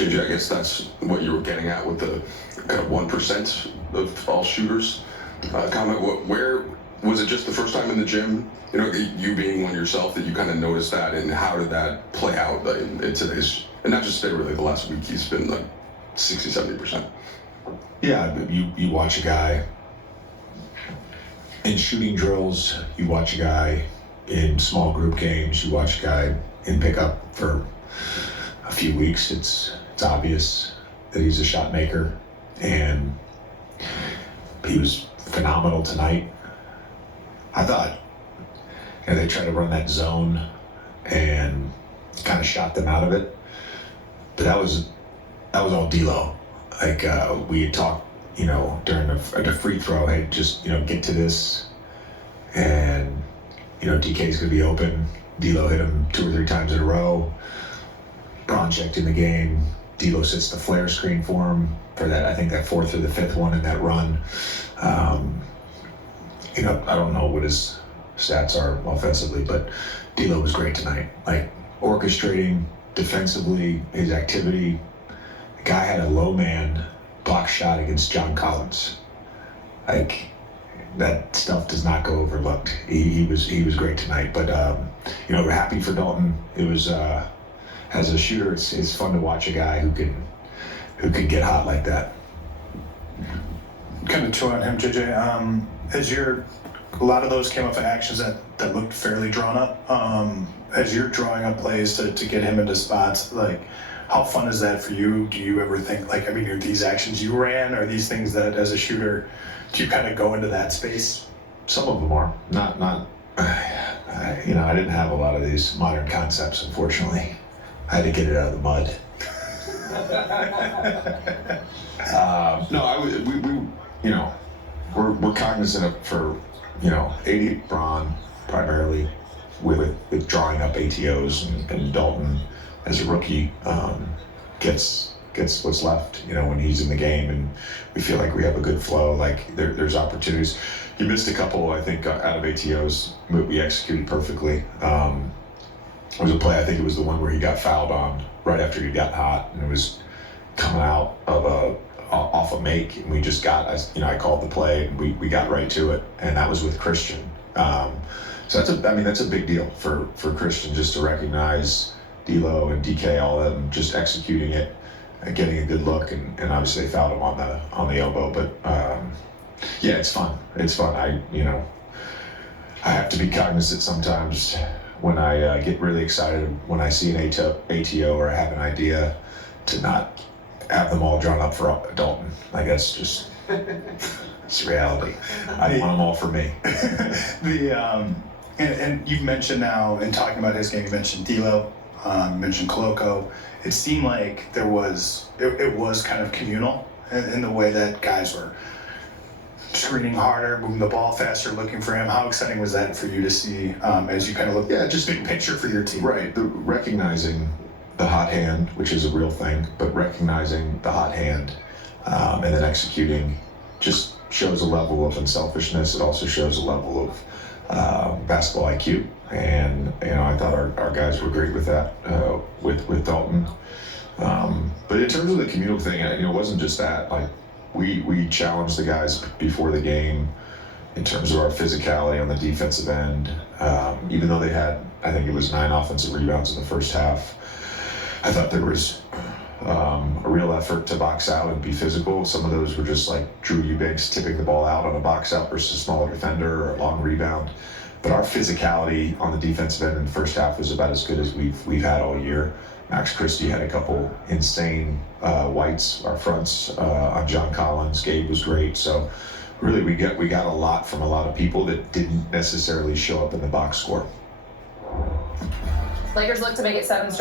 JJ, I guess that's what you were getting at with the kind of 1% of all shooters comment. Where was it just the first time in the gym? You being one yourself, that you kind of noticed that, and how did that play out in today's, and not just today, really the last week, he's been like 60-70%. Yeah, you watch a guy in shooting drills, you watch a guy in small group games, you watch a guy in pickup for a few weeks. It's obvious that he's a shot maker, and he was phenomenal tonight. I thought they tried to run that zone and kind of shot them out of it, but that was all D-Lo. Like we had talked, during the free throw, hey, just get to this, and DK's gonna be open. D-Lo hit him 2 or 3 times in a row. Braun checked in the game. D-Lo sits the flare screen for him for that. I think that 4th or the 5th one in that run. I don't know what his stats are offensively, but D-Lo was great tonight. Like orchestrating defensively, his activity. The guy had a low man block shot against John Collins. Like that stuff does not go overlooked. He was great tonight. But we're happy for Dalton. It was as a shooter, it's fun to watch a guy who can get hot like that. Kind of chew on him, JJ. A lot of those came off of actions that looked fairly drawn up. As you're drawing up plays to get him into spots, like how fun is that for you? Do you ever think are these actions you ran, or these things that as a shooter, do you kind of go into that space? Some of them are not. I didn't have a lot of these modern concepts, unfortunately. I had to get it out of the mud. We're cognizant of for 80 Braun primarily with drawing up ATOs, and Dalton as a rookie gets what's left when he's in the game, and we feel like we have a good flow. Like there's opportunities. He missed a couple, I think, out of ATOs. We executed perfectly. There was a play, I think it was the one where he got fouled on right after he got hot, and it was coming out of off a make, and we just got, I called the play, and we got right to it, and that was with Christian. So that's a big deal for Christian, just to recognize D-Lo and DK, all of them, just executing it and getting a good look, and obviously they fouled him on the elbow, but yeah, it's fun. It's fun. I have to be cognizant sometimes when I get really excited when I see an ATO or I have an idea, to not have them all drawn up for Dalton. Like that's just, it's reality. I want them all for me. And you've mentioned now, in talking about his game, you mentioned D-Lo, you mentioned Koloko. It seemed like it was kind of communal in the way that guys were screening harder, moving the ball faster, looking for him. How exciting was that for you to see as you kind of look? Yeah, just big picture for your team. Right, recognizing the hot hand, which is a real thing, but recognizing the hot hand and then executing just shows a level of unselfishness. It also shows a level of basketball IQ, and I thought our guys were great with that with Dalton. But in terms of the communal thing, it wasn't just that. Like we challenged the guys before the game in terms of our physicality on the defensive end. Even though they had, I think it was 9 offensive rebounds in the first half, I thought there was a real effort to box out and be physical. Some of those were just like Drew Eubanks tipping the ball out on a box out versus a smaller defender or a long rebound. But our physicality on the defensive end in the first half was about as good as we've had all year. Max Christie had a couple insane whites, our fronts on John Collins. Gabe was great. So really we got a lot from a lot of people that didn't necessarily show up in the box score. Lakers look to make it 7 straight.